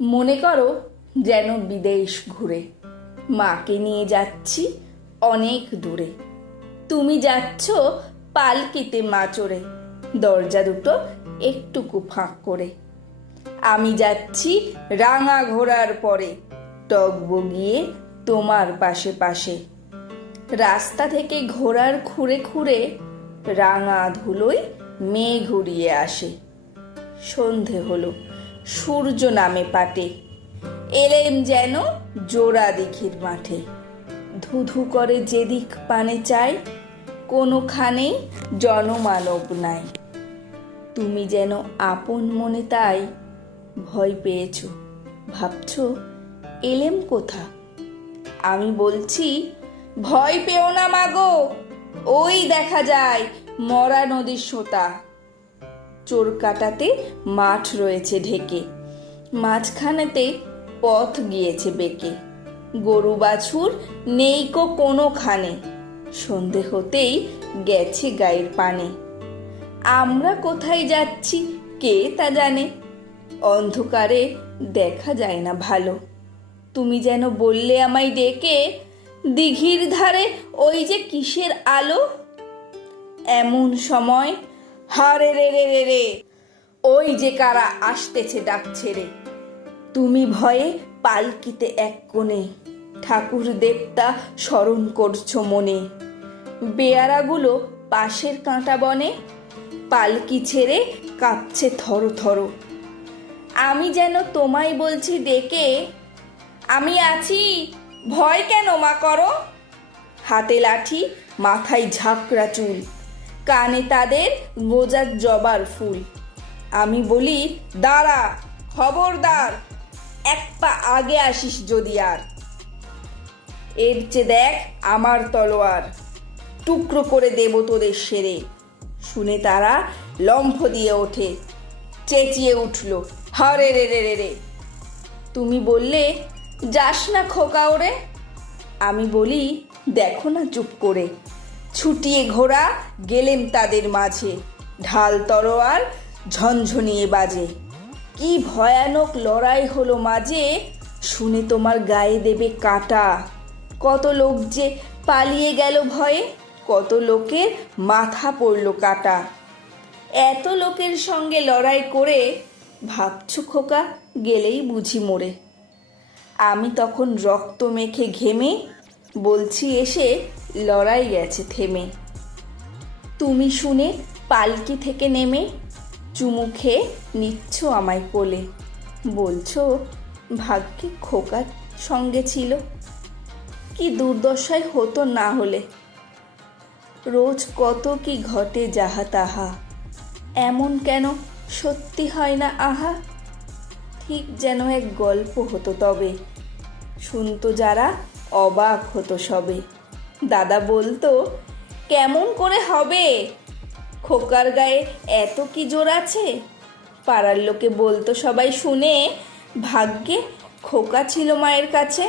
মনে করো যেন বিদেশ ঘুরে মাকে নিয়ে যাচ্ছি অনেক দূরে। তুমি যাচ্ছ পালকিতে মা চড়ে, দরজা দুটো একটুকু ফাঁক করে। আমি যাচ্ছি রাঙা ঘোড়ার পরে, টগবগিয়ে তোমার পাশে পাশে। রাস্তা থেকে ঘোড়ার খুঁড়ে খুঁড়ে রাঙা ধুলোয় মেঘ উড়িয়ে আসে। সন্ধে হলো, সূর্য নামে পাটে, এলেম যেন জোড়া দিঘির মাঠে। ধুধু করে যেদিক পানে চাই, কোনোখানেই জনমানব নাই। তুমি যেন আপন মনে তাই ভয় পেয়েছ, ভাবছ এলেম কোথা। আমি বলছি ভয় পেও না মাগো, ওই দেখা যায় মরা নদীর সোতা। চোর কাটাতে মাঠ রয়েছে ঢেকে, মাঝখানেতে পথ গিয়েছে বেঁকে। গরু বাছুর নেইকো কোনোখানে, সন্ধে হতেই গেছে গায়ের পানে। আমরা কোথায় যাচ্ছি কে তা জানে, অন্ধকারে দেখা যায় না ভালো। তুমি যেন বললে আমায় ডেকে, দিঘির ধারে ওই যে কিসের আলো। এমন সময় হারে রে রে রে রে, ওই যে কারা আসতেছে ডাক ছেড়ে। তুমি ভয়ে পালকিতে এক কোণে, ঠাকুর দেবতা স্মরণ করছো মনে। বেয়ারাগুলো পাশের কাঁটা বনে, পালকি ছেড়ে কাঁপছে থর থর। আমি যেন তোমায় বলছি ডেকে, আমি আছি, ভয় কেন মা করো। হাতে লাঠি, মাথায় ঝাঁকড়া চুল, কানে তাদের গোজার জবার ফুল। আমি বলি দাঁড়া, খবরদার, এক পা আগে আসিস যদি আর। এর চেয়ে দেখ আমার তলোয়ার, টুকরো করে দেব তোদের সেরে। শুনে তারা লম্ফ দিয়ে ওঠে, চেঁচিয়ে উঠল হারে রে রে রে রে। তুমি বললে যাস না খোকা ওরে। আমি বলি দেখো না চুপ করে, ছুটিয়ে ঘোড়া গেলেম তাদের মাঝে। ঢাল তরোয়ার ঝনঝনিয়ে বাজে, কি ভয়ানক লড়াই হলো মাঝে। শুনে তোমার গায়ে দেবে কাটা, কত লোক যে পালিয়ে গেল ভয়ে, কত লোকের মাথা পড়ল কাটা। এত লোকের সঙ্গে লড়াই করে ভাবছো খোকা গেলেই বুঝি মরে। আমি তখন রক্ত মেখে ঘেমে বলছি এসে লড়াই গেছে থেমে। তুমি শুনে পালকি থেকে নেমে চুমু খেয়ে নিচ্ছ আমায় কোলে, বলছো ভাগ্যে খোকার সঙ্গে ছিল, কি দুর্দশায় হতো না হলে। রোজ কত কি ঘটে যাহা তাহা, এমন কেন সত্যি হয় না আহা। ঠিক যেন এক গল্প হতো তবে, শুনতো যারা অবাক হতো সবে। দাদা বলতো কেমন করে হবে, খোকার গায়ে এত কি জোর আছে। পাড়ার লোকে বলতো সবাই শুনে, ভাগ্যে খোকা ছিল মায়ের কাছে।